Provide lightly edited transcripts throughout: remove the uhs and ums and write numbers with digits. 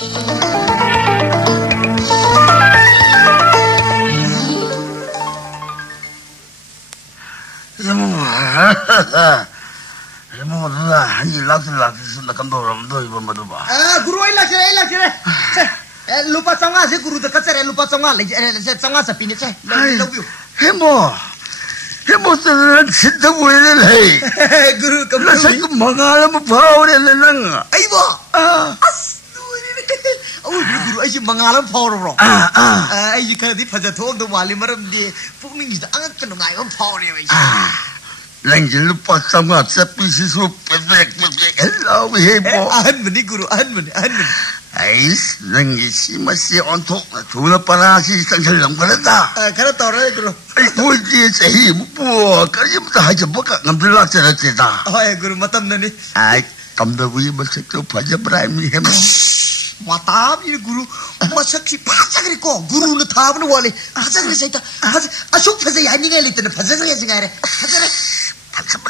뭐 누나 한일 락슬락슬 감독으로 이번 모두 봐. guru ai lakse. Lupa sanga se guru dekat saya lupa sanga sanga sapini saya. 해모스는 진짜 보이네. guru kamu. 나 자꾸 망하면 봐오래는 난. 아이고. guru ai mangalam phawro. ai khadi phaja thok do wali maram di pukning ji angat kan ngai om phawre ai. 랭질로 빠싸마 cep피시소 빼빼빼 hello 해보. 안문이 guru 안문. 아이스 랭기 심마시 온톡 좋은 오빠라시 상처럼 걸었다. 그래 떠라 guru. 뭐지 세히 뭐 까지부터 하지 뭐가 남들락서랬다. guru matam nani. 아이 감독이 뭐색도 봐줘브라임이 해모. Matam ini guru masak si pasak ni ko guru na thaban wale pasak ni saita asuk phase ya ni ngai litan phase ni singai re pasak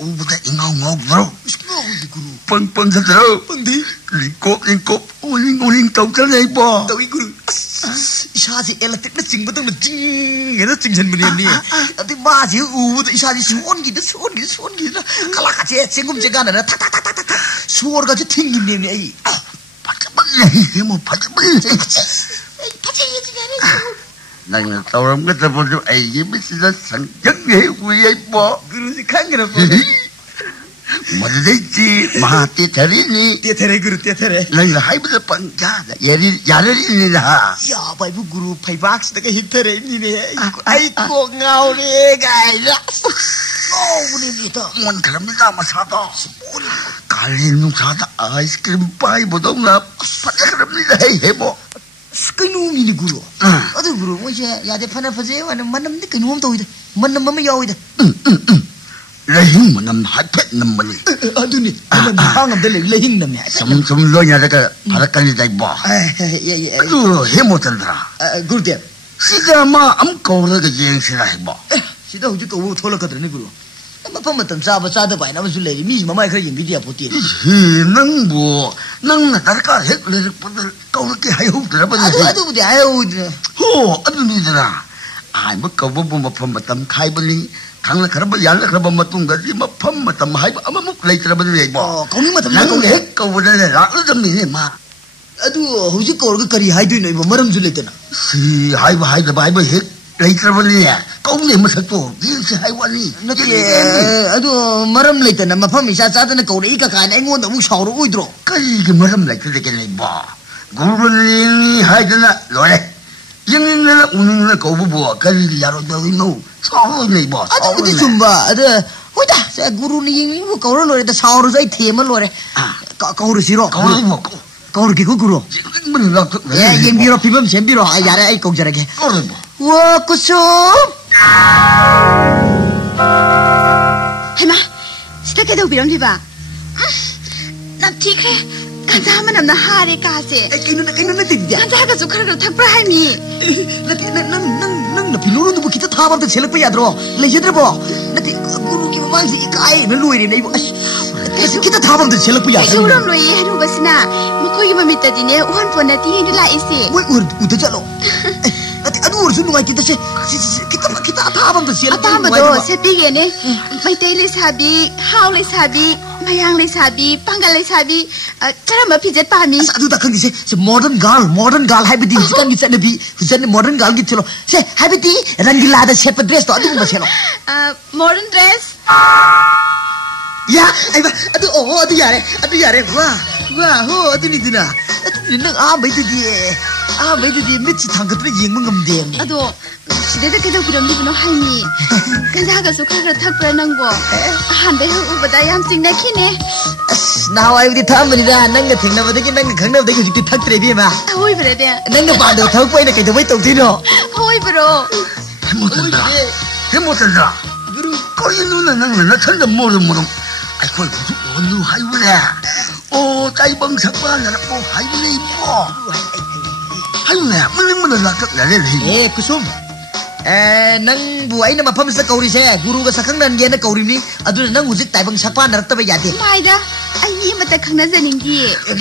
ubuda ingau bro guru pang sadro pangdi lingkop uling tau ka nei bo tawi guru isha si electric na jing batang na jing na jing jan bani ni ati ba ji u da isha ji suon gi na kala ka je singum je ga na ta suor ga je thing ni ni ai pasak mo pasak nang tauram ka tapo ai gi bisida sang jang he wi bo guru si khang na po 뭐지 마티 테리니 테레 guru 테레 나 하이브드 빵자다 야르리니다 야 바이부 guru 파이박스 다 히테레 니네 아이고 나오래 가이라 우리 미터 뭔 그럽니다 마사다 갈리는 사다 아이스크림 파이보다 나 파자 그럽니다 해보 스카이누미니 guru 아도 guru 뭐지 야데 파나 파제 와는 만남데 그놈 또 이데 만남 맘 야오이데 레힌 만남 하펫 남만이 아두니 방금 들래 레힌 남이 좀 로냐다가 바라까지 다이 봐 그 해못한다 guru 시가마 암거르가 예행시라 해봐 시다 후지 거 톨락거든네 guru mafam matam sa da bai na masu leri mi mama khar yin bidiya poti nang na tarka het le kau ke hayu dra ba adu budi hayu ho adu ni dra ai ma kau bo mafam matam khai bani khang la khar ba yan la khar ba matung ga ji mafam matam hai ba ama muk lei tra ba ni ba kau ni matam nang le kau da la dam ni ma adu huji kau ga kari hai dui no maram ju le tana si hai ba het lei tra ba ni kau ni ma sa to ji si hai wa ni adu maram le tana mafam isa cha tana kau nei ka ka nei ngon da mu shau ro ui dro kai ge maram lai tra ke nei ba guru ni hai da na lo le yin na unin na kau bu ka li ya ro da no shau nei ba adu budi sumba adu hoida sa guru ni yin bu kau ro lo da shau ro zai thema lo re kau ro siro kau ro ki ko guru mun la yin biro pibam sem biro ai ya re ai kau jara ke 와 kusum 해마 시작해도 비럼지바 나 티크레 간자하면 남나 하래 가세 kainunan tidya 간자가 zu카르로 탁브라 할미 nang pilolo nu kita thabam ta selak pa yadro lejadra bo nati guru ki mamang si kai na luiri nei bo kita thabam ta selak pa yadro 이소름 로이 해로 basna makoy mamitadine uhan pona tihin la isi woi udah jalo aduh urus nungai kita kita thabam ta selak 아빠도 세비게네 마이테일레 사비 하울레 사비 마양레 사비 방갈레 사비 차라마 피제 파미 aduh tak kan se modern girl haibidi kan kita nabi hujan modern girl gitu loh se haibidi rangila ada shape dress to aduh masih loh modern dress ya aduh yare wah ho aduh ni dina aduh nang bai tu dia mit thang ka yeng mangam dem aduh 시대도 계속 비럼디구나 할미 간자가 zu카르로 탁브라 낭보 한배 우바다 얌찡 내키네 나와 우리 탐문이다 nanga thengnabadige nanga khangnabadege hujikti thaktre bi ma hoi brede nanga pado thakpaina kai dawai tawdino hoi bro 해못한다 guru 거기 누나 나 천다 모름 ai khoi ku onu hai bule o tai bang sakwa na po hai bule po hai bule mun la tak la le kusum nang bu aina mafam sa kauri se guru ga sakhang nan ge na kauri ni adu nang hujik taibang sakpa narak ta ba yate maida ꯑꯩ ꯑꯃꯇ ꯈꯪꯅꯖꯅꯤꯡꯗꯤ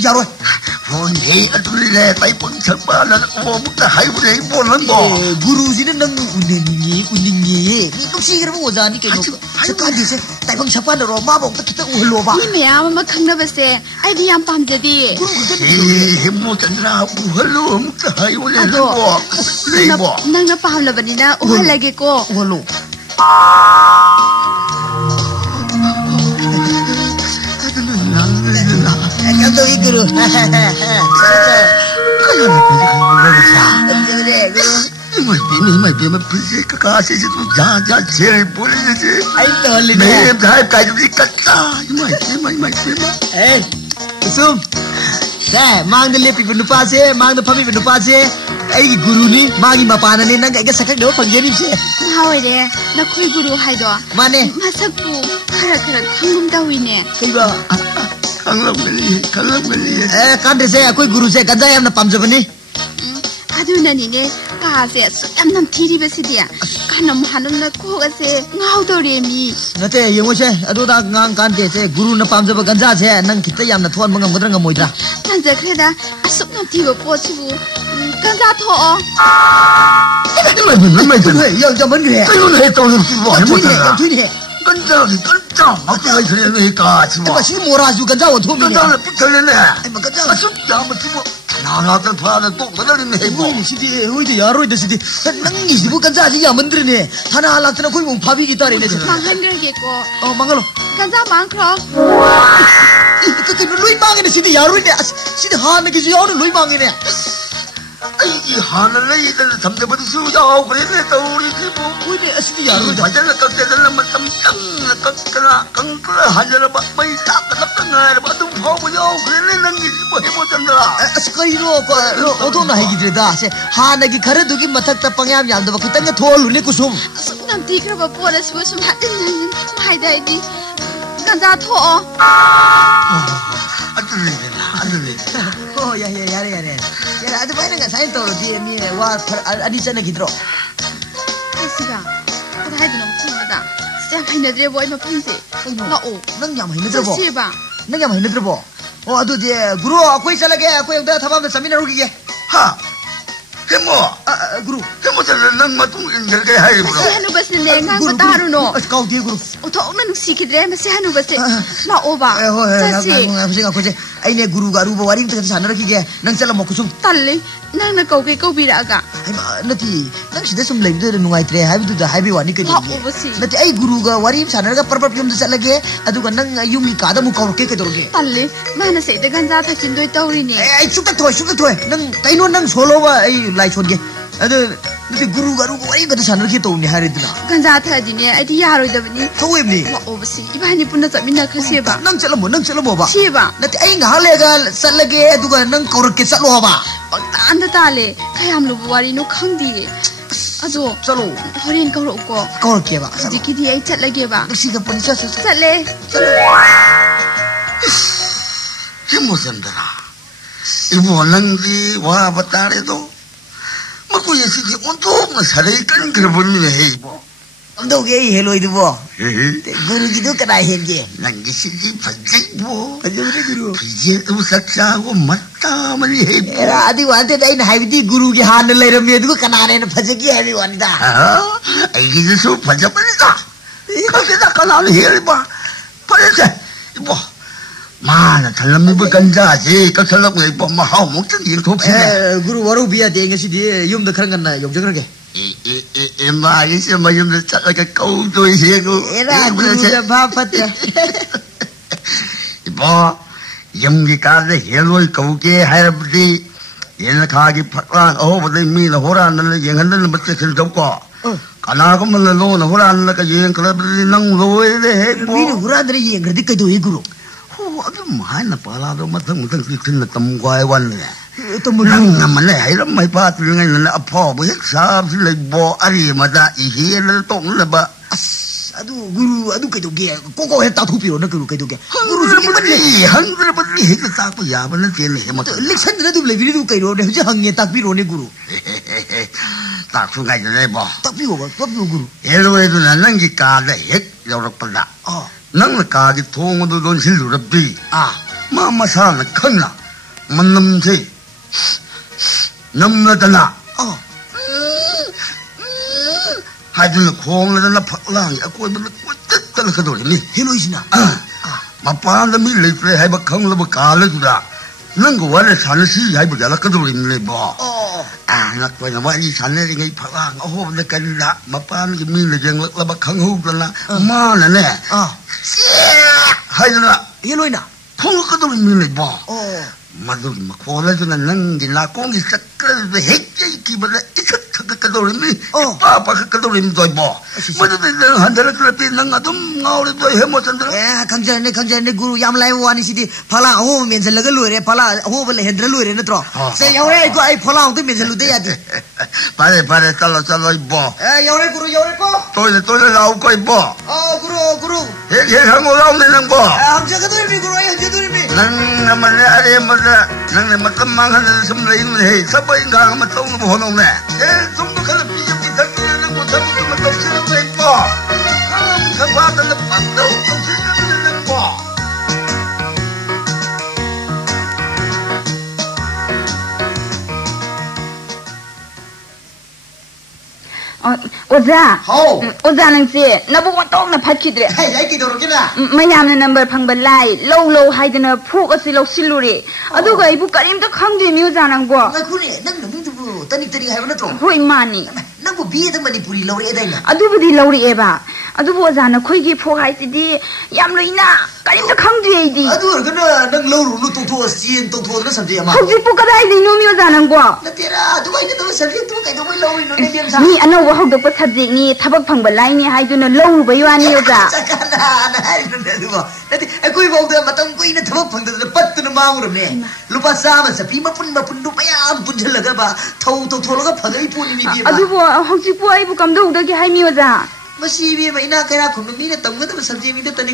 ꯌꯥꯔꯣꯏ ꯍꯣꯏꯅꯦ ꯑꯗꯨꯅꯤꯅꯦ ꯇꯥꯏꯕꯪ ꯁꯛꯄꯅ ꯑꯃꯨꯛꯇ ꯍꯥꯏꯕꯅꯦ ꯏꯕꯣ ꯅꯪꯕꯣ ꯒꯨꯔꯨꯁꯤꯅ ꯅꯪ 우닝이에 ꯅꯨꯡꯁꯤꯈ꯭ꯔꯕ ꯑꯣꯖꯥꯅꯤ ꯀꯩꯅꯣ ꯁꯛꯀꯥꯟꯗꯤꯁꯦ ꯇꯥꯏꯕꯪ ꯁꯛꯄꯥꯟꯅꯔꯣ ꯃꯥꯕꯨ ꯑꯝꯇ ꯈꯤꯇ ꯎꯍꯜꯂꯣꯕ ꯃꯤ ꯃꯌꯥꯝ ꯑꯃ ꯈꯪꯅꯕꯁꯦ ꯑꯩꯗꯤ ꯌꯥꯝ ꯄꯥꯝꯖꯗꯦ ꯍꯦꯃꯣꯆꯟꯗ꯭ꯔ ꯎꯍꯜꯂꯣ ꯑꯃꯨꯛꯇ ꯍꯥꯏꯕꯅꯦ ꯑꯗꯣ ꯅꯪꯕꯣ ꯅꯪꯅ ꯄꯥꯝꯂꯕꯅꯤꯅ ꯎꯍꯜꯂꯒꯦꯀꯣ ꯎꯍꯜꯂꯣ 감독이 그루 이말 비면 불새가 가세지도 자자 제일 보내지 아이 떨리네 매일 달까지 갔다 이말 에이 숨 네 망들 레피브 누파세 망들 파미브 누파세 아이기 구루니 망이 마파나니 난 이게 사각도 방제님세 하오이래 나 코이 구루 하이도 마네 마삭부 카라 강금다위네 그거 강남벨리 에 깐데세 코이 구루세 간자 얌나 빰저버니 아두나니네 가세 ям 남티리베시디야 간놈 하놈나 코가세 나우도레미 nate yengose aduda ngang kante se guru na pamjaba ganja se nang kita yamna thon mangam godra ngam moidra 간자 그래다 아속 남티고 뽀치부 간자 토 이말 그래 야 man 그래 이거는 했다고 뭐 해보자 tuine 간장 막대가 그래 왜까 지금 봐 시 모라주 ganja wo thomi 간장을 붙을래네 ai ma ganja 진짜 한번 지금 나나던 파는 또 뭐들이네 뭐 hoini sidi hoide yaroide sidi nangi sibu ganja ji yamandrine thana halaktana koi mong phabi gi tare ne se 망한거게고 mangalo 간자 망크로 cái lối mang này xí thì yaru này xí thì han này cái gì yaru lối mang này 이 하늘에 이들 잠들부터 수자하고 그랬네 떠오르지 뭐 ôi này xí thì yaru này 완전히 꺾여들면 땀땅 꺾거나 하늘에 막 딱 납ตั้ง봐 좀 보고요 그랬네 ನಂಗೆ 뭐 해보던가 cái nó có thôn này gì đấy ta sẽ han này cái khare dugi mathak ta pangyam yam da bakitang cái thol lu ne kusum 아속 남티그러버 뽀라시부 좀 하든 하이다이디 간자 토 oh ya ya ada banyak nggak saya tahu dia ni wah adi sana gitu 아시가 하이드 너무 킹하다 진짜 하이나들의 뭐 이마 팬세 나오 nang yam hin 들어 시바 nang yam hin 들어 oh aduh dia guru aku isa lagi aku yang dah thabam da seminar rugi 하 해모 guru 해모들은 난 맞동 이렇게 하이브로 시 하누바스는 내 ngang taruno kau dia guru 오토는 시키드레 마시 하누바스 나오바 자시 aku je aine guru garu ba waring ta sana rakhi ge nang chala mo kusum 딸리 낭나 거기 거비라가 ai ma nati nang sida sum lai de nungai tre hai du da hai bi wani ke ni 나오바시 nati ai guru ga wari sana ga par yum da chalage adu ga nang yum ni ka da mu kaur ke dorge 딸리 마나 세데 간자 타진도이 떠우리니 ai chukta thoi nang kaino nang solo ba ai lai chon ge adu nati guru garu ga wari ga da sana rakhi to ni hari dina 간자 타디니 아이디 야로이다버니 thoi ni 나오바시 이바니 분나 잡미나 크시바 nang chala mo ba 시바 nati ai nga le ga chalage adu ga nang kaur ke chalo ba 안다 딸레 가얌 루부 와리노 캉디 아조 chalo 허린 거로고 kaur ke ba 지키디 아이 찰라게바 si ga pani cha 찰레 해모선들아 이거 랑디 와 봤다래도 먹고 예수지 온통 살아있 건 그러보니 해 뭐. đâu cái hello itu bo 헤헤. guru gitu kena hen je 난게 신지 반지 뭐. aja udah guru 이제 우삭자고 맞다만 해 뭐. era adi wante dai na hai di guru ki han lai ram ye du kana ne phase ki hai wani da 이게 수 반자빨리다. 거기다 까나는 해 봐. 빨리세. 뭐. 마나 달람이 뭐 간자지. 깎살라고 해 봐. 뭐 하고 먹든 일 돕시네. guru waru biya de ngasi di yum da kharan na yum jagar ke 마 이제 뭐 좀 짜가 câu tôi hiền era guru da ba pat 뭐 영기까지 해로이 câu 할아버지 얘네가기 파란 어버들 미나 호라는 영한들 맞게 들었고 가나고만 로나 호라는 그 영 그러버리 능 로에 뭐 ni gura dre ye ngardi kai do ye guru 호 아주 많이 빨라도 무슨 그 땀과에 왔네 to mu 남만래 이런 말 봐들는 아파 뭐 삽슬 뭐 아리마다 이해를 동을 봐 adu guru adu kai do ge ko he ta thu pi ro na guru kai do ge guru 한글 버리 해서 딱고 야번을 제일 해 못. leksan da du le vi du kai ro ne je hang ye tak pi ro ne guru 딱 순간이래 뭐. 딱비워봐, 딱비워, 예로에도 난기 까다 핵 요렇다. 낭을 까기 통어도 돈 실루럽디. 마마 사는 큰나. 만남지. 남나다나. 하여튼 공을 팔랑이 꼬이면 꽂듯 그돌이니. 해놓이시나? 마빠한테 밀리프레 해봐 강러버 가르주라. nâng của là sản sĩ hay bây giờ là cái đồ này bỏ là quay là vậy sản này ngay phải là hôm nay cái là mà pan cái mình là dân là bác khang hú là ma này nè hay là yên luôn nè không có cái đồ mình này bỏ mà đồ mà khó là cho nên nâng thì là con gì sắc cái hết cái mà là ít cái đồ này ba cái đồ này rồi bỏ mà đồ này hắn thấy là cái tiền nâng ở trong ngao đấy rồi hết một chân đó khang chân này guru yam lai wani sidi phala ho men se laga lure phala ho bale hendra lure na tro se yaure ko ai phala ho tu men se lu de ya de pare chalo bỏ yaure ko tôi là lau coi bỏ guru hết hàng ngô lau này nâng bỏ ham cha ka tu mi guru ai ha tu mi nâng mà này mà nâng mà tâm mang hắn sum lấy này sắp bay ngang mà tông nó hồn ông nè chúng tôi khá là bây giờ cái thằng này nó thằng mà tông xin nó lấy bỏ không qua nó bắt đầu tông xin nó lấy bỏ 오자. 오자는 나보고 똥나 받기드래. ai 기도로기나. 마야는 넘버 방발라이 로우 하이드나 푹 어시 로 실루리. 아두가 이부 까림도 강제 미우자는 거. 나 그래. 난 너무 두고 따니 하이나 또. 호이 많이. 난 뭐 비에도 많이 뿌리 로리 에다이나. 아두부디 로리 에바. 아두부 오자는 코이기 푹 하이시디 얌로이나 까림도 강제이디. 아두 그나 난 로루 똥토 시엔 똥토 나 삼지 아마. 혹시 푹가다이디 노미우자는 거. 나 때라 누가 있는 너 삼지 누가 가이도 로리 노네 뱀사. 니 아노 hogdokpa subject ni thabak phangba lai ni haiduna low ba yani oja sakana na haiduna duba nati akoi bawda matam kuina thabak phangda pattuna mangurne lupa sama sapi mapun du payam punjalaga ba thau tholaga phagai puni ni bi ba adu bo hogji pu ai bu kam do da ki hai mi oja masi bi ma ina kaira khum mi na tamga da sabji mi da tani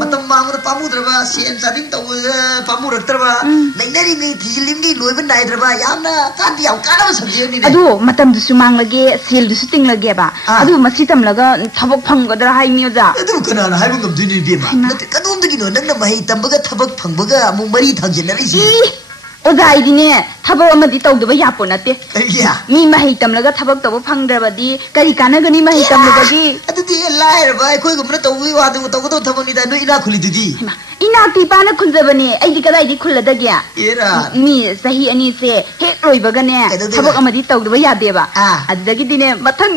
matam mangura pamudraba sen sading taw pamuraktraba nainari ni thilim ni loiban naidraba yamna kan diaw kana sabji ni adu matam du sumang lage sel du sting lage ba adu masi tam laga thabak phanggadra hai mi oja adu kana na hai bungam duni bi ma nati kadum dagi no nang na mai tambaga thabak phangbaga amung mari thangjenari si 오자 이디네 타박 아마디 떠우더바 야포 나때 미 마히 땀라가 타박 떠보 팡드라바디 까리 까나가니 마히 땀라가기 아두디 라이르바 아이코이 고므나 떠우이 와도 떠고도 타보니다 너 이나 쿨리두디 이나 티바나 쿤자바니 아이디 까다이디 쿨라다기야 예라 미 사히 아니세 해 로이바가네 타박 아마디 떠우더바 야데바 아두다기디네 마탕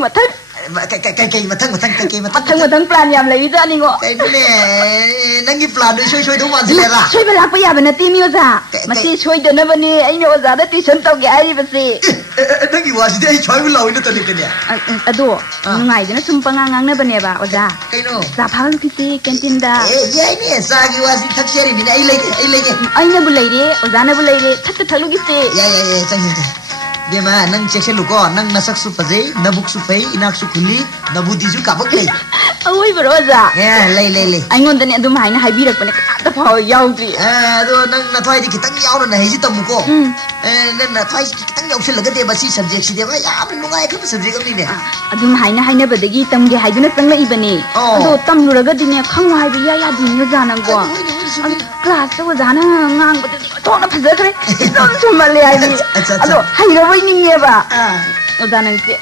cái matang plan yam lai za ni ngo cái này nang gi plan doi soi thong man sile ra soi bala pa ya bana ti mi oza mati soi de na bani ai no oza da ti san tau ge ai basi nang gi wa si dei choi bu law ni to ni ke ne ado ngai de na sum pangang na bane ba oza kai no sa phal ki ti canteen da ye ni sa gi wa si thak sheri ni ai lai ai na bu lai re oza na bu lai re thak thalu gi se ya chang Bema nang check luko nang nasak su pazai nabuk su pai inak su khuli nabudi ju kabak lei oi broza lei angon dane adum haina haibirak pane ta phao yaudri do nang na thai di kitang yaw na heji tamuko nang na thai kitang yaw sel lagade basi subject si de ba yam lungai ka subject amni ne adum haina badagi tamge haiduna tangla ibane ado tamluraga dine khangwa haibi ya di ni janang go class wa jana ngang bade to na phajare so male ai ado hairo ning 오자는 지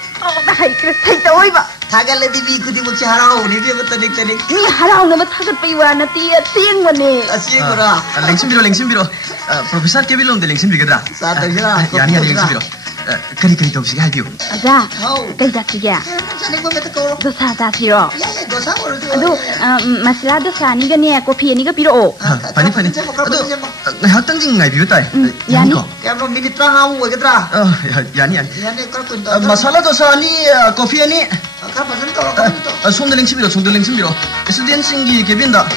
나 하이크를 사이다 오이바 타갈레디 비쿠디 묵치 하라오 니비 버터닉 터닉 니 하라오는 뭐 타갈 빼와 나 띠야 띵거네 아시고라 랭심비로 프로페서 케빌론데 랭심비게다 사다시라 야니 랭심비로 그리 도시게 할비오 아자 그이 자치게 도사 자치로 아도 마슬라 도사니가네 코피니가 비로 파니 아도 학당징 나이 비오타이 야니 야뭐 미니트 하고 오게드라 야니 그렇군요 마살라 도사니 코피니 손들 랭심비로 스튜던트싱기 개빈다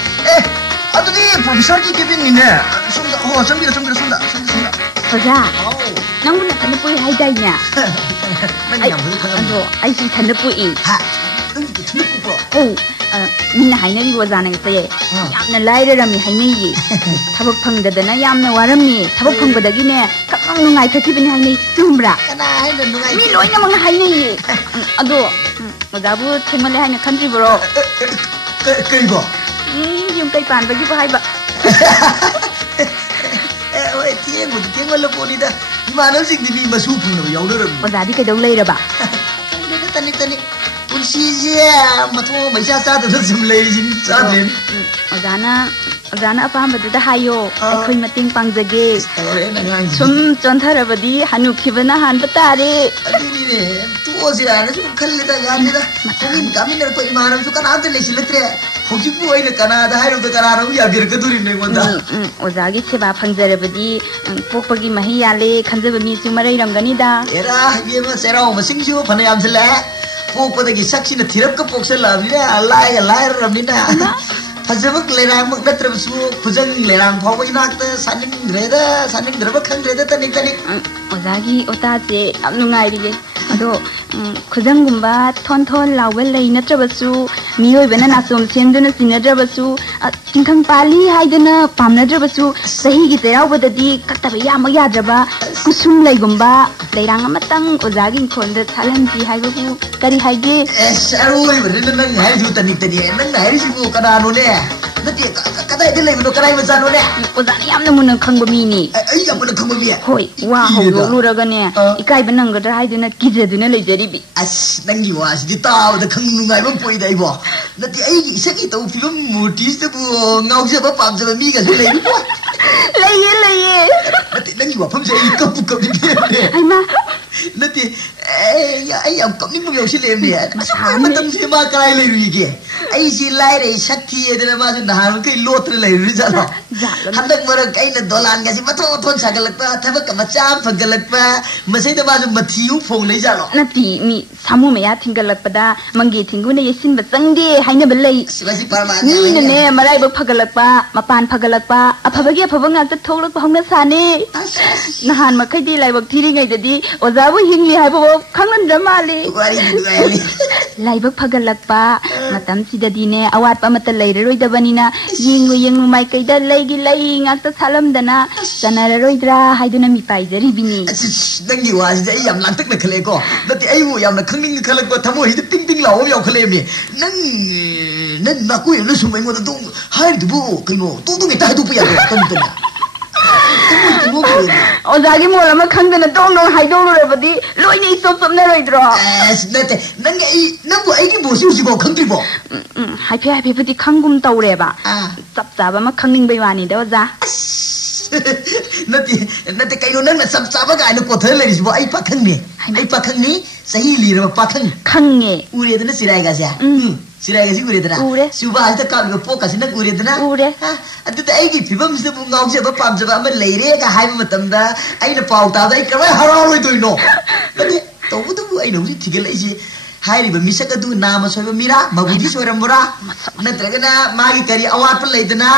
아도디 프로페서기 개빈이네 손다 정비로 손다 오자 nang na tanapui hai dai nya ando ai si tanapui mina hai na ri wa jana se yamna lai ra mi hai ni yi thabak phang da na yamna waram mi thabak phang ba da gi ne kap nungai thakibani hainai chumbra kana haina nungai mi loina mang hainai ado ojabu thengmale haina khandri bro kai bo yum kai pan bagi ba haiba oi tieng poni da imano sing di mi masu phung no yaudaram ojadi kai dau leiraba tani punsi je matho maisa sa da sum lei jin sa den ojana apamba da hayo akhoi mating pangjage sum chontharabadi hanu khibana han batare adini ne to se ana sum khalle da gani da matin gamin ko imanam su kana da lesilatre hoji bu aina kana da hairo da kana ru ya bir ka duri ne gonda ojagi seba phangjarabadi pokpagi mahi yale khanjaba mi su marai ramgani da era ye ma serao masing su phana yam sele pokpadagi saksina thirap ka poksel labni alai ramni na Fazabak lerang mak natrabasu khujang lerang phawba inakta saningdraba khangdrada tanik ojagi otaje yam nungai ri ado khujang gumba thon lawel lei natrabasu mioi bena nasom senduna sinadrabasu tingkhang pali haidana pamnadrabasu sahi gi terau badadi kataba yam yadraba kusum lei gumba lerang amatang ojagi khonda thalanji haibabu kari haige saroi bena nang hai ju tanik nang hai sibu kadano ne nati kadai de lei no kadai mazano ne ojani yamna mun khangba mi ni ai yamna khangba mi hoi wa ho luraga ne ikai benangadra haiduna kijaduna leijaribi as nangi wa sidi taw da khang nungai ba poi dai bo nati ai isaki tau film movies da bu ngauja ba pam ja mi ga lei bo leye nati nangi wa pham ja ai kap ni ai ma nati ai am kap ni mu yo si lem ni matam si ma kai lei ri ge ai si lai re sakthi edana ma na han kai lotre lei ri ja lo handak mara kai na dolan ga si mathon sagalak pa thabak ma cham fagalak pa masai da ma mathiu phong lei ja lo nati mi samu me ya thingalakpada mangi thinguna yesin ba changde haina balai siwasi parma ni ne marai ba phagalakpa mapan phagalakpa afabagi afaba ngakta tholak hongna sane nahan makai di laibak thiri ngai dadi ojabu hingli haibo khangnan dramali wari duai laibak phagalakpa matam sidadi ne awat pa mata leiroi dabanina yengu mai kai da leigi lei ngakta salamdana sanararoidra haiduna mi paijari bini nangi wa ji ai yam langtak na khale ko nati ai wo yam na khangning khalak ko thamo hi ting law yaw khale mi nan na ku na sumai ngo da dong hai du bu kai no tu ngi ta du pu ya kan ojagi molama khangdana dong haidong rabadi loini sop na roidro nate nangu ai ki bosi usi bo khangri bo haipe budi khangum taureba chap chaba ma khangning bai wani da oja nate kai no nang na chap chaba ga no kothar lai bo ai pakhang ni sahi li ra pakhang khange ure dana sirai ga ja sirai ga si ure dana suba ha ta ka go poka sin na ure dana adu da ai ki phibam se bu ngau se ba pam se ba ma lei re ga hai matam da ai na pau ta da ai ka harau loi toi no nate to bu du ai no ri thigel ai ji hai ri ba misak adu na ma soi ba mira mabudi soi ramura natraga na magi kari awat pa lei dana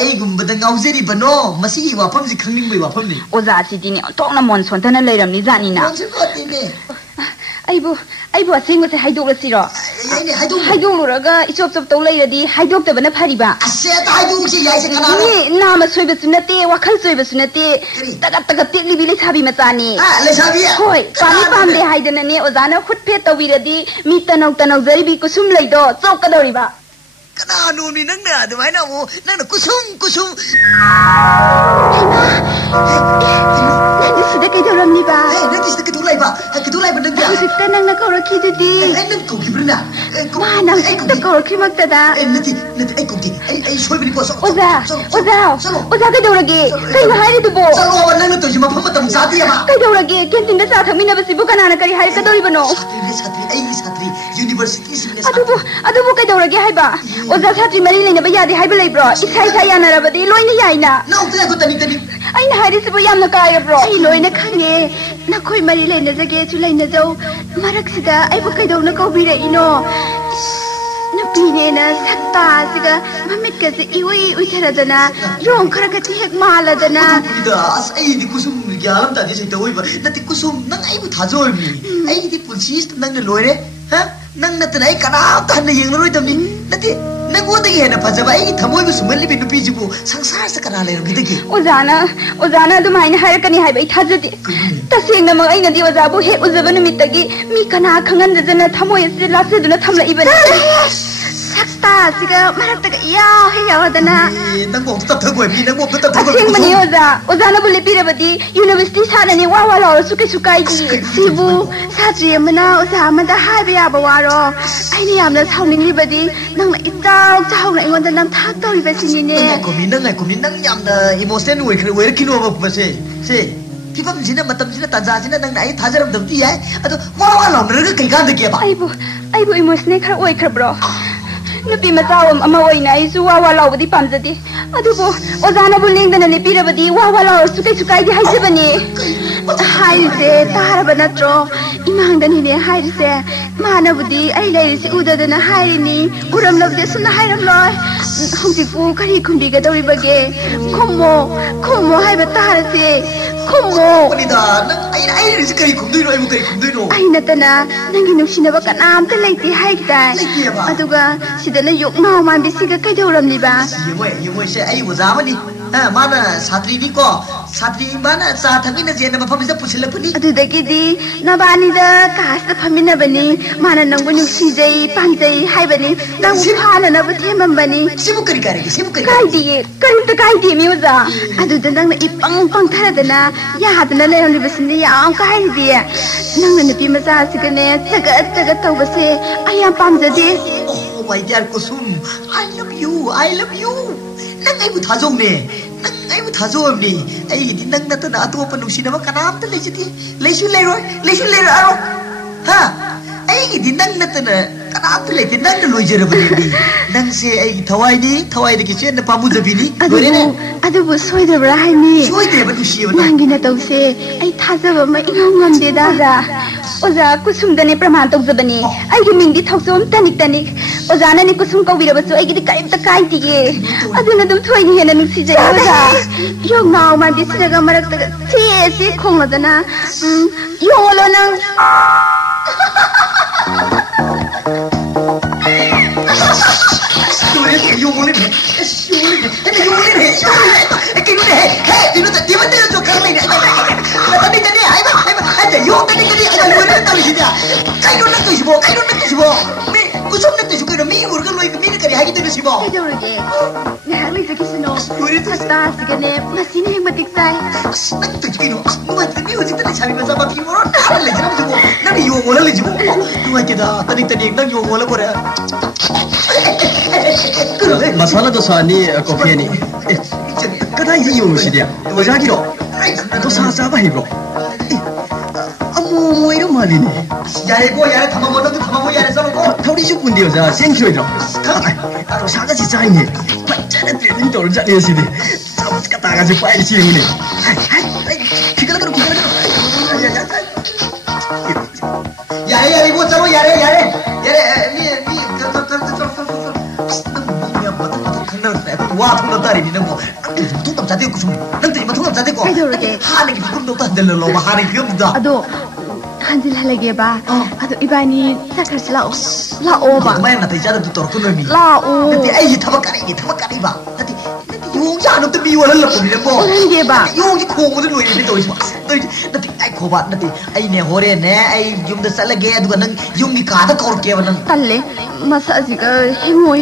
ai gumba da ngau jeri bano masi wa pham ji khangning bai wa pham ni oja si dini tok na mon son thana leiram ni jani na mon se ko ti ne aibu asing se haidok la siro haidok luraga isop chop tau leiradi haidok tabana phariba ase ta haidok si yai se kana ni nama soiba sunate wakhal soiba sunate taga tikli bi le sabi matani le sabi hoi pani pamde haidana ne ojana khut phe tawiradi mi tanau zari bi kusum leido chok kadoriba kana nu ni nang na adumai na mo nang na kusum nang sida kai doram ni ba nang sida kai dolai ba nang ya sida nang na kawra ki didi nang ko kibrina ma nang sida kawra ki maktada nati ai ko ti ai soi bini ko so oza kai dorage kai ba hari dubo salo wa nang to jima pham tam sa ti ma kai dorage kentin da sa thamina basi bu kana na kari hari ka dori bano satri university sin adubu kai dorage hai ba oza satri mari leina ba yadi hai ba lei bro isai yana rabadi loina yaina na uta ko tani aina hari sibu yamna kai bro ai loina khange na koi mari leina jage chu leina jau marak sida ai bu kai dona ko bi re ino na pine na sakta siga mamit ka se iwi tharadana yong khara ka ti hek mala dana da as ai di kusum gyalam ta je sai tawai ba nati kusum nang ai bu thajoi mi ai di pulsis nang na loire ha nang na tanai kana ta na yeng roi tam ni nati ꯅꯪꯉꯣꯟꯗꯒꯤ ꯍꯦꯟꯅ ꯐꯖꯕ ꯑꯩꯒꯤ ꯊꯃꯣꯏꯕꯨ ꯁꯨꯝꯍꯜꯂꯤꯕ ꯅꯨꯄꯤꯁꯤꯕꯨ ꯁꯪꯁꯥꯔꯁꯤꯗ ꯀꯅꯥ ꯂꯩꯔꯝꯒꯗꯒꯦ ꯑꯣꯖꯥꯅ ꯑꯗꯨꯃꯥꯏꯅ ꯍꯥꯏꯔꯛꯀꯅꯤ ꯍꯥꯏꯕ ꯑꯩ ꯊꯥꯖꯗꯦ ꯇꯁꯦꯡꯅꯃꯛ ꯑꯩꯅꯗꯤ ꯑꯣꯖꯥꯕꯨ ꯍꯦꯛ ꯎꯖꯕ ꯅꯨꯃꯤꯠꯇꯒꯤ ꯃꯤ ꯀꯅꯥ ꯈꯪꯍꯟꯗꯗꯅ ꯊꯃꯣꯏ ꯑꯁꯤ ꯂꯥꯠꯆꯗꯨꯅ ꯊꯝꯂꯛꯏꯕꯅꯤ ꯁꯛꯇꯥꯁꯤꯒ ꯃꯔꯛꯇꯒ ꯏꯌꯥꯎ ꯍꯦꯛ ꯌꯥꯎꯔꯗꯅ ꯅꯪꯕꯨ ꯇꯞꯊꯒꯣꯏꯕꯤ ꯅꯪꯕꯨ ꯇꯞꯊꯒꯣꯏꯕꯤ ꯑꯁꯦꯡꯕꯅꯤ ꯑꯣꯖꯥꯅꯕꯨ ꯂꯦꯞꯄꯤꯔꯕꯗꯤ ꯌꯨꯅꯤꯚꯔꯁꯤꯇꯤ ꯁꯥꯟꯅꯅꯤ ꯋꯥ ꯂꯥꯎꯔꯁꯨ ꯀꯩꯁꯨ ꯀꯥꯏꯗꯦ ꯁꯤꯕꯨ ꯁꯥꯇ꯭ꯔꯤ ꯑꯃꯅ ꯑꯣꯖꯥ ꯑꯃꯗ ꯍꯥꯏꯕ ꯌꯥꯕ ꯋꯥꯔꯣ ꯑꯩꯅ ꯌꯥꯝꯅ ꯁꯥꯎꯅꯤꯡꯂꯤꯕꯗꯤ ꯅꯪꯅ ꯏꯆꯥꯎ ꯆꯥꯎꯅ ꯑꯩꯉꯣꯟꯗ ꯅꯝꯊꯥꯛ ꯇꯧꯔꯤꯕꯁꯤꯅꯤꯅꯦ ꯅꯪ ꯌꯥꯝꯅ ꯏꯃꯣꯁꯅꯦꯜ ꯑꯣꯏꯔꯛꯈꯤꯅꯣꯕ ꯁꯦ ꯐꯤꯕꯝꯁꯤꯅ ꯃꯇꯝꯁꯤꯅ ꯇꯥꯟꯖꯥꯁꯤ나 ꯅꯪꯅ ꯑꯩ ꯊꯥꯖꯔꯝꯗꯕꯗꯤ ꯌꯥꯏ ꯑꯗꯣ ꯋꯥ ꯂꯥꯎꯅꯔꯒ ꯀꯩ ꯀꯥꯟꯗꯒꯦꯕ ꯑꯩꯕꯨ ꯏꯃꯣꯁꯅꯦꯜ ꯈꯔ ꯑꯣꯏꯈ꯭ꯔꯕ꯭ꯔꯣ ꯅꯨꯄꯤ ꯃꯆꯥ ꯑꯃ ꯑꯣꯏꯅ ꯑꯩꯁꯨ ꯋꯥ ꯂꯥꯎꯕꯗꯤ ꯄꯥꯝꯖꯗꯦ ꯑꯗꯨꯕꯨ ꯑꯣꯖꯥꯅꯕꯨ ꯂꯦꯡꯗꯅ ꯂꯦꯞꯄꯤꯔꯕꯗꯤ ꯋꯥ ꯂꯥꯎꯔꯁꯨ ꯀꯩꯁꯨ ꯀꯥꯏꯗꯦ ꯍꯥꯏꯖꯕꯅꯤ ꯍꯥꯏꯔꯤꯁꯦ ꯇꯥꯔꯕ ꯅꯠꯇ꯭ꯔꯣ ꯏꯃꯥꯡꯗꯅꯤꯅꯦ ꯍꯥꯏꯔꯤꯁꯦ ꯃꯥꯅꯕꯨꯗꯤ ꯑꯩ ꯂꯩꯔꯤꯁꯤ ꯎꯗꯗꯅ ꯍꯥꯏꯔꯤꯅꯤ ꯎꯔꯝꯂꯕꯗꯤ ꯑꯁꯨꯝꯅ ꯍꯥꯏꯔꯝꯂꯣꯏ ꯍꯧꯖꯤꯛꯄꯨ ꯀꯔꯤ ꯈꯨꯝꯕꯤꯒꯗꯧꯔꯤꯕꯒꯦ ꯈꯨꯝꯃꯣ ꯍꯥꯏꯕ ꯇꯥꯔꯁꯦ ꯈꯨꯝꯃꯣ ꯑꯩꯅ ꯀꯔꯤ ꯈꯨꯝꯗꯣꯏꯅꯣ ꯑꯩꯕꯨ ꯀꯔꯤ ꯈꯨꯝꯗꯣꯏꯅꯣ ꯑꯩ ꯅꯠꯇꯅ ꯅꯪꯒꯤ ꯅꯨꯡꯁꯤꯅꯕ ꯀꯅꯥꯝꯇ ꯂꯩꯇꯦ ꯍꯥꯏꯈꯤꯗꯥꯏ ꯑꯗꯨꯒ ꯁꯤꯗꯅ ꯌꯣꯛꯅꯥꯎ ꯃꯥꯟꯕꯤꯁꯤꯒ ꯀꯩꯗꯧꯔꯝꯂꯤꯕ ꯌꯦꯡꯉꯣꯏꯁꯦ ꯑꯩ ꯑꯣꯖꯥ ꯑꯃꯅꯤ ꯃꯥꯅ ꯁꯥꯇ꯭ꯔꯤꯅꯤꯀꯣ ꯁꯥꯇ꯭ꯔꯤ ꯃꯥꯅ ꯆꯥ ꯊꯛꯃꯤꯟꯅꯁꯦꯅ ꯃꯐꯝꯁꯤꯗ ꯄꯨꯁꯤꯜꯂꯛꯄꯅꯤ ꯑꯗꯨꯗꯒꯤꯗꯤ ꯅꯕꯥꯅꯤꯗ ꯀꯥꯁꯇ ꯐꯝꯃꯤꯟꯅꯕꯅꯤ ꯃꯥꯅ ꯅꯪꯕꯨ ꯅꯨꯡꯁꯤꯖꯩ ꯄꯥꯝꯖꯩ ꯍꯥꯏꯕꯅꯤ ꯅꯪꯕꯨ ꯐꯥꯅꯅꯕ ꯊꯦꯝꯃꯝꯕꯅꯤ ꯁꯤꯕꯨ ꯀꯔꯤ ꯀꯥꯏꯔꯒꯦ ꯀꯥꯏꯗꯤꯌꯦ ꯀꯔꯤꯝꯇ ꯀꯥꯏꯗꯦ ꯃꯤ ꯑꯣꯖꯥ ꯑꯗꯨꯗ ꯅꯪꯅ ꯄꯪꯊꯔꯗꯅ ꯌꯥꯗꯅ ꯂꯩꯔꯝꯂꯤꯕꯁꯤꯅ ꯌꯥꯝ ꯀꯥꯏꯔꯤꯗꯤ ꯅꯪꯅ ꯅꯨꯄꯤ ꯃꯆꯥꯁꯤꯒꯅꯦ ꯆꯒꯠ ꯇꯧꯕꯁꯦ ꯑꯩ ꯌꯥꯝ ꯄꯥꯝꯖꯗꯦ my dear Kusum, I love you. Nang ay buthaजौने, nang ay buthaजौने. Ay hindi nang natana ato pa nung sinama kanam ta lejiti. Lesu lero aro. Ha? Ay hindi nang natana kanam ta lejiti nang naloy jera bani. Nang se ay thawai da kichen na pamu zabini. Adubu soidabra haimi. Soidabra du shiba. Nangi na tawse ay thajaba ma ingong ngamde da. Oza kusum dane praman tawjabani. Ay gimindi thawsom tanik. Ozana ni kusum kawirabasu ay gidi kaimta kaitiye. Aduna dum thoini hena nuksijay oza. Yong naw man disiraga marakta se khongladana. Yolo nang. Kaidaurage ngahak lay sakisino hasta sigane masine heng matik sai nang tukino nuwa tani hojik tani chami maza ma pimoro na le jam jibo nang yo mola le jibo nuwa kida tani nang yo mola pore masala dosa ni coffee ni kada yi yo sidia oja kiro dosa sa ba hibro moiro malini yare thamago yare salo ko thori ju pundi oja seng choi ro to saga si chai ni pachana training tor ja ni si de sabas ka taga ji pai chi ni kikala karo yare go chalo yare wa thuna tari ni namo tu tam jate ko sum nang tari ma thuna jate ko ha ne ki kum do ta del lo ma ha ne ki da ado hanjil halage ba ado ibani sakar lao ba mai na tai jada du tor ko mi lao nati ai ji thabak kari ba nati yung ja no te mi wala la ko ni mo nge ba yung ji ko mo de loi ni to is nati ai ko ba nati ai ne hore ne ai yum da salage adu nang yung ni ka da kor ke ba nang talle masa aziga himo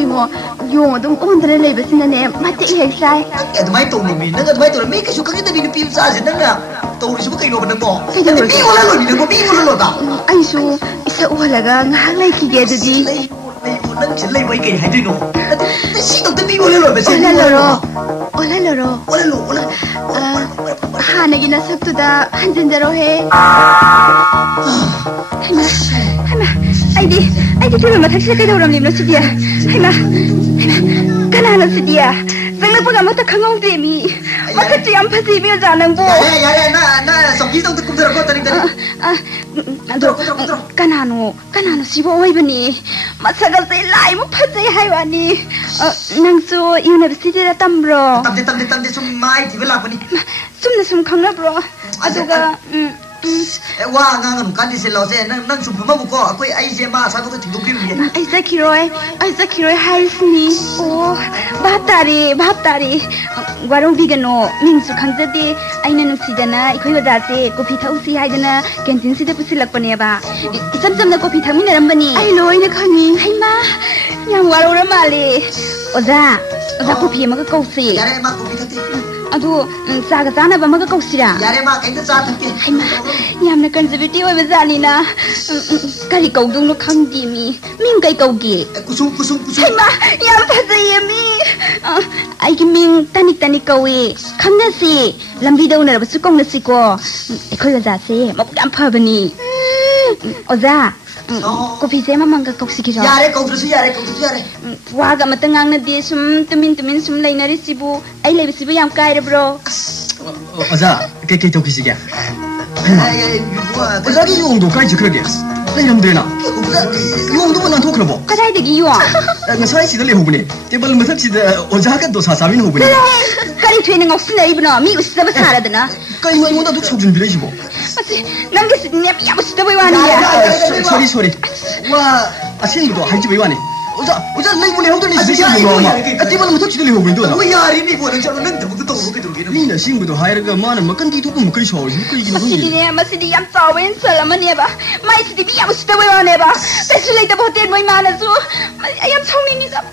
yung adum ondre leibasina ne mate hek sai adumai to mi nang adumai to mi ka su ka ni pi sa ji nang na to ri su kai no ba nang mo mi wala lo ni nang mi wala lo da ai su isa walaga ngahak lai ki ge dudi nang chi lai bai kai hai dui no si to mi wala lo ba se Ola loro hanagi na saktuda hanjinjaro he hama aidi tulu mathak se kaidoram limno sidia hama kanana sidia zangla paga mata khangau de mi mata tiam phasi mi janang bo ya na somji tong kum daro ko tari ado kanano sibo oi bani masaga se lai mu phajai haiwani nangsu university da tambro tamde sum mai ti bela pani sumna sum khangna bro aduga 와 ngang kan di selo se nang sum ma bu ko akoi ai je ma sa ko ting dong ri ni ai zakiroi harisni oh bhatari warong bigano mingsu khangjade aina nusidana ikoi wada se coffee thausi haidana canteen sida pusilakpane ba isam samna coffee thamina rambani ai loina khani haima yam warora male oza coffee ma ka kausi yare ma coffee thati adu saga sana ba ma ka kausira yare ma kai ta cha thati haima yamna conservative oi bazalina kari kaudung no khangdi mi ming kai kaugi kusum haima yam phajai mi ai ki ming tani kawi khamna si lambi da unar basu kong na si ko ekhoi la se ma yam phabani oza coffee se mamang ka kausi ki yare kaudrusi yare wa ga matangang na di sum tumin sum lainari sibu ai lebe sibu yam kai re bro oza ke to kisiga oza gi 용도 kai jikrage layamdena 용도 만 토크로 봐 kadai de gi yo ngasai sida le hobune tebal mathak sida oza ka do sasamin hobune kari thwene ngok sina ibna mi usaba saradana kai mo imonda do chokjun dire jibo masi namge sidne ya usaba wani ya sorry 와 아시는도 할지 왜 와네 오자 레이블에 형들이 있으시는 거 막. 아띠만 못 치들이 오고 있는데. 왜 야리니 보는 저는 넌 더욱더 오게 들어오기는. 니는 신부도 하이르가 많은 뭐 근디 두고 뭐 그리 셔. 그리 마시디네 마시디 얌 싸wen 살라마네 봐. 마이시디 비야 무스다 왜 와네 봐. 베슬레이다 보텐 뭐 많아서. 얌 성민이다.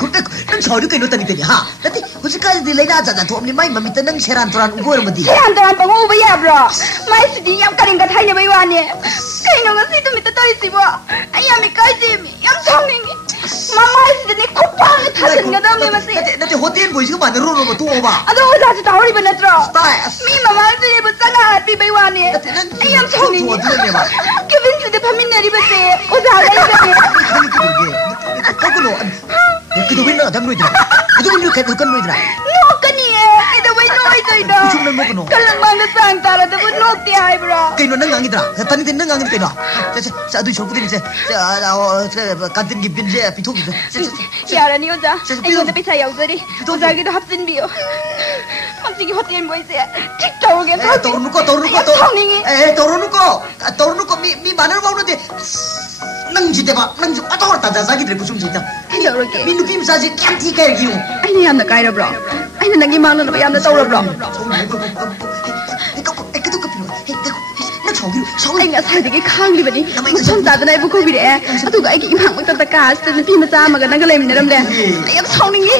근데 넌 저리 그 놓다니 되냐? 나티 호지까지 레이나잖아. 도움니 마이 맘이다 넌 세란 도란 우고를 뭐디. 세란 도란 뻥 오버야 브로. 마이시디 얌 까린가 타이네 왜 와네. kaino nga sito mita tari sibo ayami kaisimi yam 성능이 mama isidi ni kupang tasin nga dami masi nati hotel boy siya manaro no to ba ado wala sa tawri ba natro mi mama isidi ba sanga happy bai wani ayam 성능이 given to the familiar ba se oda ga isidi kagulo kido wina dam noidra kido wina kan noidra no kaniye kido wina noidra chumna mo kono kalang manga sang tara da bu no ti hai bro kaino nang ngidra tani den nang ngid kaino sa adu shokudin se kantin gi binje pitogi yarani oja ayo na pisa yaudari oja gi do hapsin biyo mamsi gi hotel boy se tik tawge torunuko mi manar waunode nang jideba nang ju ador ta jaza gi dre kusum jita mi nu pim sa ji kyam thi kai gi aini yamna kai ra bro aini nangi mangna ba yamna tawra bro aina saidagi khangli musom tadana ibu khobire aduga ai imhang mak ta ka sta pi ma cha ma ga nang lemin ram le ayam sauningi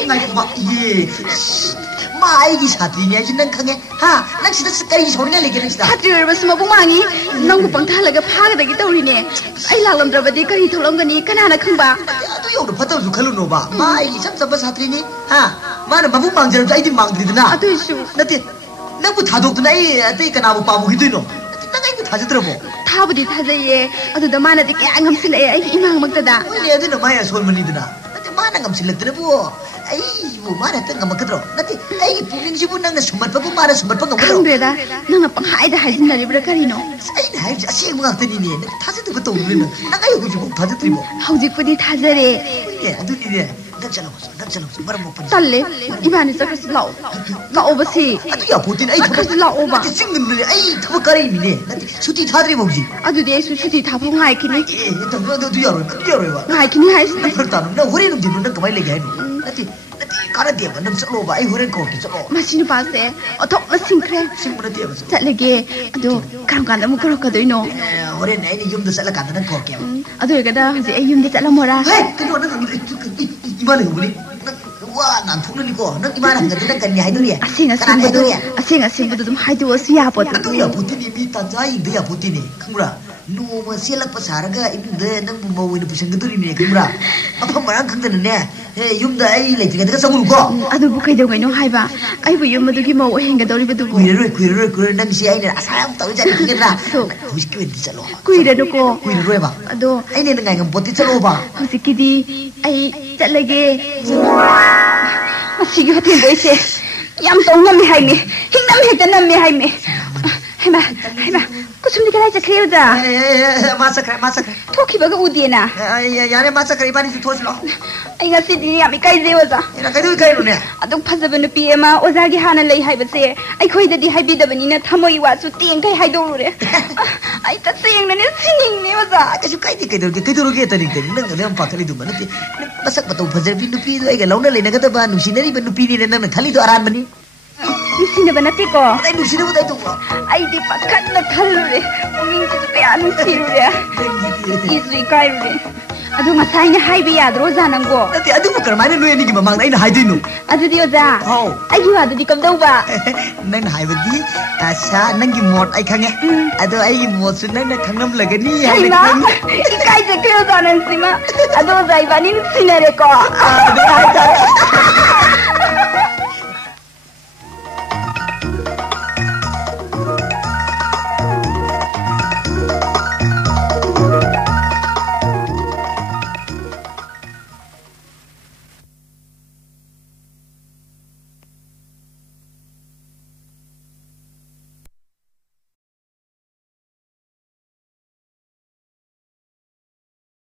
mai gi satri ne ji nang khange ha nang sida sakai sauninga lege nang sida satri ber basma bu mangi nang bu pangtha laga phaga dagi tawri ne ai lalam drabadi kari tholam gani kana na khangba adu yau da phatam ju khalu no ba mai gi sam sam satri ne ha ma na babu mangjar ai di mangdri dina adu su nati nang bu thadok dina ai atai kana bu pabu hidino nang ai bu thajadrabo 타부디 타자예 아두다 마나디 깽 감실래 아이 이망 먹다다 왜 애들은 마야 솔만이드나 나한테 마나 감실랬더라 뭐 아이 뭐 마나 땡 감먹거든 나한테 아이 부린지부 낭나 숨맛하고 마나 숨맛하고 강 그래다 너가 뻥 하이다 하진다리 브라 카리노 아이 하이지 아시고 같더니 타지도 것도 없는 나가 여기 좀 타지들이 뭐 하우직부디 타자래 예 아두니네 난 잘라봤어 말은 못 보니 딸래 이만이 저기서 나오버시 아두야 보tin 아이 저기서 나오바 찍는데 아이 그거 가리미네 나한테 수티 타들이 뭐지 아두디 수수디 다봉 하이키니 예 너도 열어 하이키니 하이스 그렇다는 나 우리는 지는 나 그만 얘기해 나한테 가라 대봐 넌 쩔어 봐 아이 우리는 거기 쩔어 마시누 바세 어떡나 싱크레 싱크레 대봐서 잘래게 아두 간간다 뭐 그렇거든요 우리는 애니 юм도 살아간다 난 거기 아두 여기다 이제 애 юм도 잘라모라 헤 그거 너 이만해 우리 와, 난 통는이고, 너 이만한 것도 난 그냥 하이더리야. 아싱아싱부도 좀 하이두어서 야보다. 아두야 보티니 미탄자이 너야 보티니. 그무라. 너무 셀락파 사라가 있는데 넌 부모위는 부생거들이네. 그무라. 아빠 말안 강다는네. 에, юм다 아이 레지가 내가 써보고. 아두 부카이도가이노 하이바. 아이부 юм마두기 뭐 행가더리부두고. 그래 난 시아이는 아사람 떠오자니 그게라. 호시키 왠지 잘로. 꾸이래놓고. 꾸이래로 해봐. 아도. 아이네는 가이건 보티 잘로 봐. 호시키디 아이 잘라게. 마시기 같은 거이세. 얌똥남이 하이미. 흰남이 했다남이 하이미. 하이마. कुछ निकला चखरे जा मासकरे थोकी बगा उदिएना यारे मासकरे बानी से थोच लो ꯑꯩ ꯉꯁꯤꯗꯤ ꯌꯥꯝ ꯏꯀꯥꯏꯖꯩ ꯑꯣꯖꯥ. ꯅꯪ ꯀꯩꯗꯧ ꯏꯀꯥꯏꯔꯨꯅꯦ? ꯑꯗꯨꯛ ꯐꯖꯕ ꯅꯨꯄꯤ ꯑꯃ ꯑꯣꯖꯥꯒꯤ ꯍꯥꯟꯅ ꯂꯩ ꯍꯥꯏꯕꯁꯦ ꯑꯩꯈꯣꯏꯗꯗꯤ ꯍꯥꯏꯕꯤꯗꯕꯅꯤꯅ ꯊꯃꯣꯏ ꯋꯥꯁꯨ ꯇꯦꯡꯈꯩ ꯍꯥꯏꯗꯣꯛꯎꯔꯦ. ꯑꯩ ꯇꯁꯦꯡꯅꯅꯦ ꯁꯤꯅꯤꯡꯅꯦ ꯑꯣꯖꯥ. ꯀꯩꯁꯨ ꯀꯥꯏꯗꯦ ꯀꯩꯗꯧꯔꯒꯦ ꯇꯅꯤ ꯅꯪ ꯑꯗꯨ ꯌꯥꯝ ꯄꯥꯈꯠꯂꯤꯗꯨꯃ ꯅꯠꯇꯦ. ꯃꯁꯛ ꯃꯇꯧ ꯐꯖꯕꯤ ꯅꯨꯄꯤꯗꯣ ꯑꯩꯒ ꯂꯧꯅ ꯂꯩꯅꯒꯗꯕ ꯅꯨꯡꯁꯤꯅꯔꯤꯕ ꯅꯨꯄꯤꯅꯤꯅ ꯅꯪꯅ ꯈꯜꯂꯤꯗꯣ ꯑꯔꯥꯟꯕꯅꯤ. ꯅꯨꯡꯁꯤꯅꯕ ꯅꯠꯇꯦꯀꯣ? ꯑꯩ ꯅꯨꯡꯁꯤꯅꯕꯗ ꯇꯧꯕ. ꯑꯩꯗꯤ ꯄꯥꯈꯠꯅ ꯈꯜꯂꯨꯔꯦ. ꯄꯨꯛꯅꯤꯡꯁꯤꯁꯨ ꯀꯌꯥ ꯅꯨꯡꯁꯤꯔꯨꯔꯦ. 이수 이까이루래. 아주 마사이는 하이비 야들 오자 난거. 나한테 아두고 그러면 너희 아니기 막 나이는 하이드노. 아두디 오자. 아이기 와두디 깜다우바. 난 하이버디 아샤 난기 못 아이 강해. 아두 아이기 못은 난 강남 라가니 하이나. 이까이제 그여자는 씨마. 아두 오자 이바니는 시내래거.